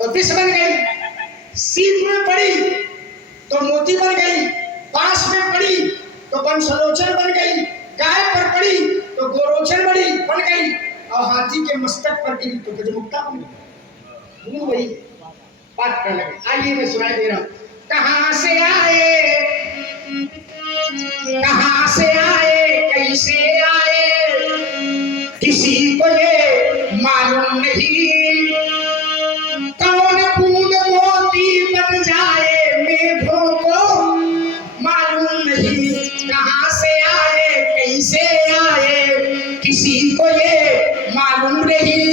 तो विष बन गई, सीप में पड़ी तो मोती बन गई, बांस में पड़ी तो वंशलोचन बन गई, गाय पर पड़ी तो गोरोचन बन गई, और हाथी के मस्तक पर गिरी तो गजमुक्ता बन गई। वही बात कर लगे। आइए मैं सुनाई दे रहा हूं। कहां से आए, कहां से आए, कैसे आए, किसी को ये मालूम नहीं। कौन बूंद मोती बन जाए मेघों को मालूम नहीं। कहां से आए, कैसे आए, किसी को ये मालूम नहीं।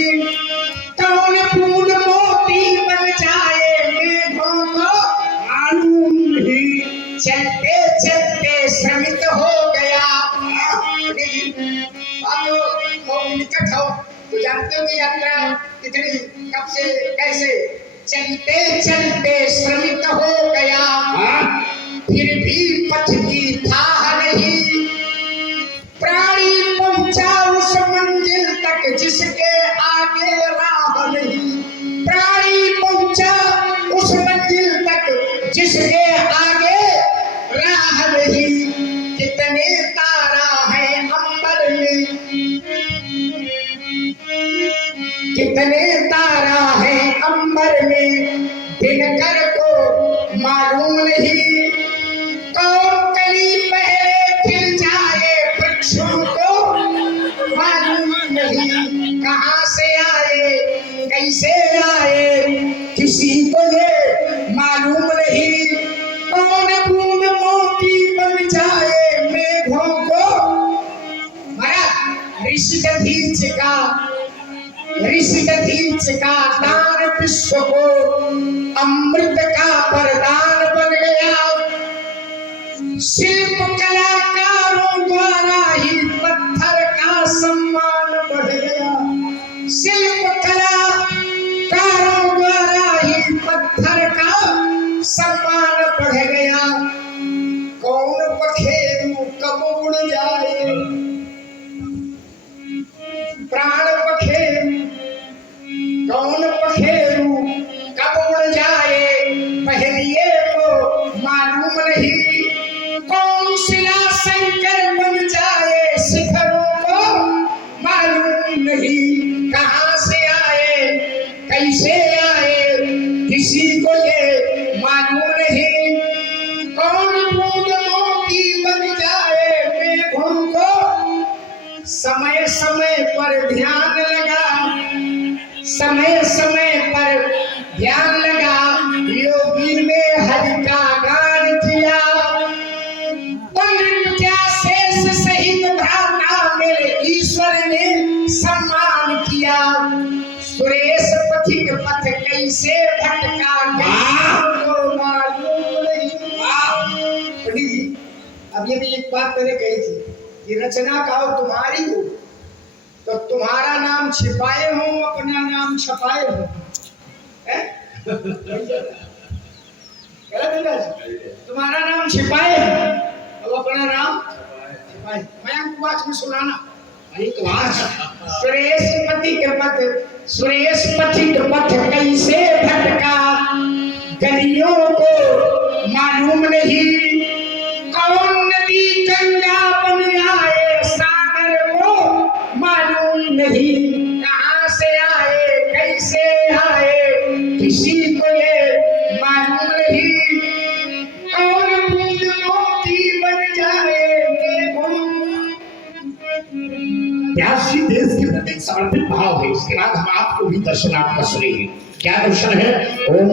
कौन बूंद मोती बन जाए मेघों को मालूम नहीं। चलते चलते श्रमित हो गया। निकट हो तो जानते हो कि यात्रा कितनी कब से कैसे। चलते चलते श्रमित हो गया, फिर भी पथ की था नहीं। प्राणी पहुंचा उस मंजिल तक जिसके आगे राह नहीं। प्राणी पहुंचा उस मंजिल तक जिसके आगे राह नहीं। कितने तारा है अंबर में, कितने तारा है अंबर में, दिनकर को मालूम नहीं। कौन कली पहले खिल जाए वृक्षों को मालूम नहीं। कहां से आए, कैसे आए, किसी को ये मालूम नहीं। कौन बूंद मोती बन जाए मेघों को। महाराज ऋषिदधीच का दान विश्व को अमृत का वरदान बन गया। शिल्प कलाकारों द्वारा ही पत्थर का सम्मान बढ़ गया। शिल्प कलाकारों द्वारा ही पत्थर का सम्मान बढ़ गया। कौन पखेरु कब उड़ जाए, प्राण पखेरु, कौन पखेरु कब उड़ जाए, पहलिए को मालूम नहीं। कौन शिला शंकर बन जाए शिखरों को मालूम नहीं। कहां से आए, कैसे आए, किसी को ये मालूम नहीं। कौन बूंद मोती बन जाए मेघों को। समय समय पर ध्यान लगा, समय समय पर ध्यान लगा। योगी ने हरि का गान किया। पंडित क्या शेष सहित भ्राता मेरे ईश्वर ने सम्मान किया। सुरेश पथिक पथ कैसे भटका तो मालूम नहीं। पंडित जी, अब ये भी एक बात मैंने कही थी कि रचना कहो तुम्हारी हो तो तुम्हारा नाम छिपाए हो, अपना नाम छपाए हो। तुम्हारा नाम छिपाए और अपना नाम छिपाए। मैं आपको बात में सुनाना सुरेश पथिक पथ कैसे भटका, गलियों को मालूम नहीं। कौन नदी गंगा बन आए सागर को मालूम नहीं। कहां से आए, कैसे आए, किसी को ये मालूम नहीं। कौन बूंद मोती बन जाए मेघों। प्यासी देश के प्रति समर्पित भाव है। इसके बाद हम आपको भी दर्शन आपका सुनेंगे। क्या दर्शन है। ओम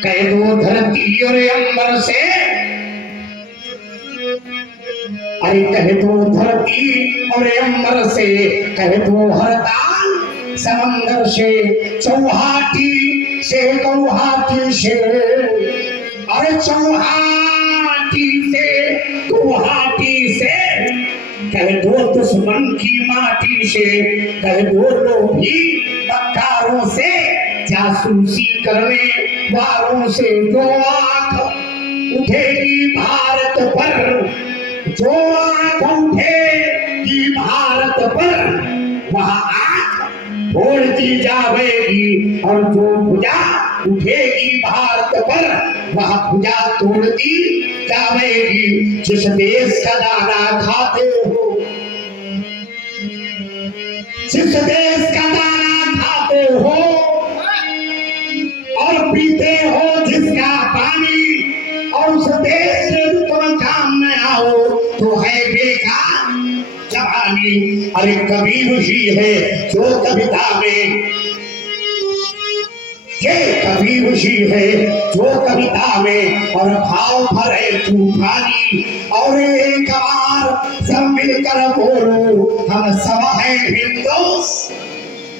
कह दो धरती और अंबर से, अरे कह दो धरती और अंबर से, कह दो हरताल समंदर से, चौहाटी से गौहाटी से, अरे चौहाटी से गौहाटी से, कह दो दुश्मन की माटी से, कह दो लोभी बक्कारों से, जासूसी करने वालों से। जो आंख उठेगी भारत पर, जो आंख उठेगी भारत पर, वह आंख छोड़ती जावेगी, और जो भुजा उठेगी भारत पर वह भुजा तोड़ती जावेगी। जिस देश का दाना खाते हो, जिस देश का दाना खाते हो और पीते हो जिसका पानी, और उस देश में तुम काम में आओ तो है बेकार जवानी। अरे कबीर जी है जो कविता में, ये कबीर जी है जो कविता में और भाव भरे तूफानी। और एक बार सब मिलकर बोलो हम सब हैं हिंदुस्तान।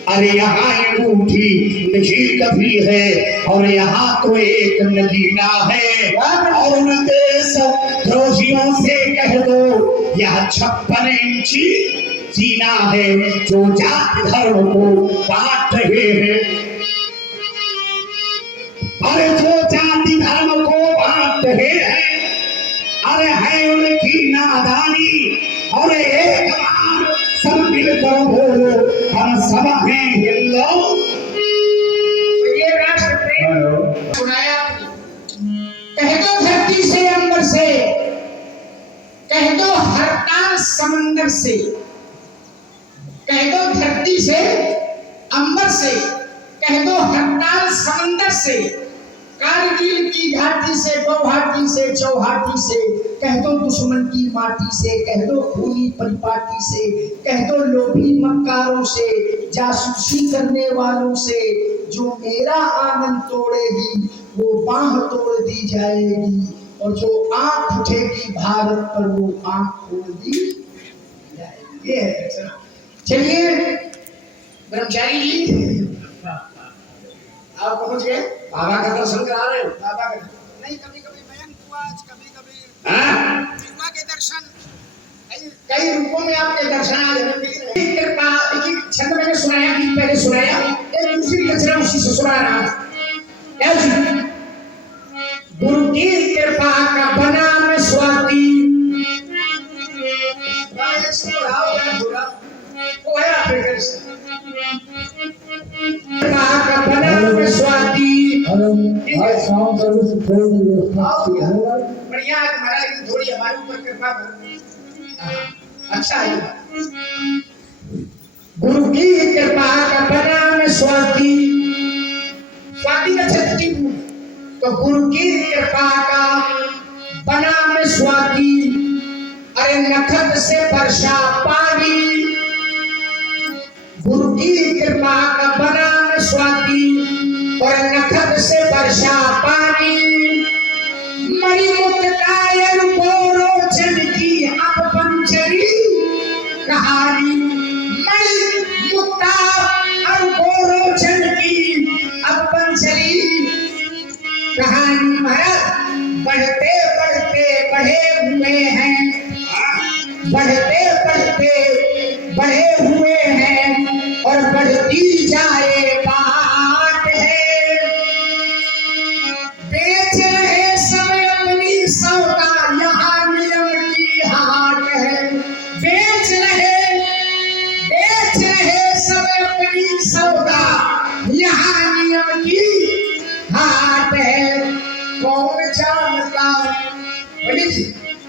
अरे यहाँ अंगूठी नहीं कभी है, और यहाँ तो एक नगीना है। और उन देश द्रोहियों से कह दो यह 56 इंची सीना है जो जाति धर्म को बांट रहे हैं। अरे जो जाति धर्म को बांट रहे हैं, अरे है उनकी नादानी। और एक बार सब मिलकर बोलो हम सब हैं हिंदू। ये राष्ट्र प्रेम सुनाया, कह दो धरती से अंबर से, कह दो हरताल समंदर से, कह दो धरती से अंबर से, कह दो हरताल समंदर से, कारगिल की घाटी से, गौहाटी से, चौहाटी से, कह दो दुश्मन की माटी से, कह दो खूनी परिपाटी से, कह दो लोभी मक्कारों से, जासूसी करने वालों से, जो मेरा आनंद तोड़ेगी वो बांह तोड़ दी जाएगी, और जो आंख उठेगी भारत पर वो आंख खोल दी जाएगी। ये है। चलिए ब्रह्मचारी जी आप पहुंच गए, बाबा का दर्शन करा रहे हो? बाबा का नहीं, कभी कभी भयंक हुआ, कभी कभी युवा के दर्शन, कई रूपों में आपके दर्शन आ रहे। कृपा एक छंद मैंने सुनाया, गीत पहले सुनाया, एक दूसरी रचना उसी से सुना रहा हूं। गुरु की कृपा का बना मैं स्वाति, वो है आपके कृपा का बना मैं स्वाति। बढ़िया है महाराज, थोड़ी हमारे ऊपर कृपा करो। अच्छा है, गुरु की कृपा का बना मैं स्वाति, स्वाति का छठी, तो गुरु की कृपा का बना मैं स्वाति। अरे नखत से वर्षा पानी, गुरु की कृपा का बना मैं स्वाति, और नखत से वर्षा पानी। मणिमुक्त कायर गोरोचन की अब पंचरी कहानी, मणिमुक्ता और गोरोचन की अब पंचरी कहानी। महाराज बढ़ते बढ़ते बढ़े हुए हैं, बढ़ते बढ़ते बढ़े हुए हैं, और बढ़ती जाए बाट है। बेच रहे सब अपनी सौदा, यहाँ नियम की हाट है। बेच रहे सब अपनी सौदा, यहाँ नियम की हाट है। कौन जानता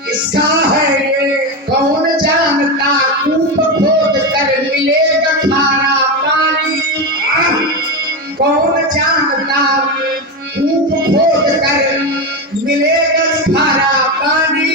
किसका है ये, कौन जानता कूप खोद कर मिलेगा खारा पानी। कौन जानता कूप खोद कर मिलेगा खारा पानी।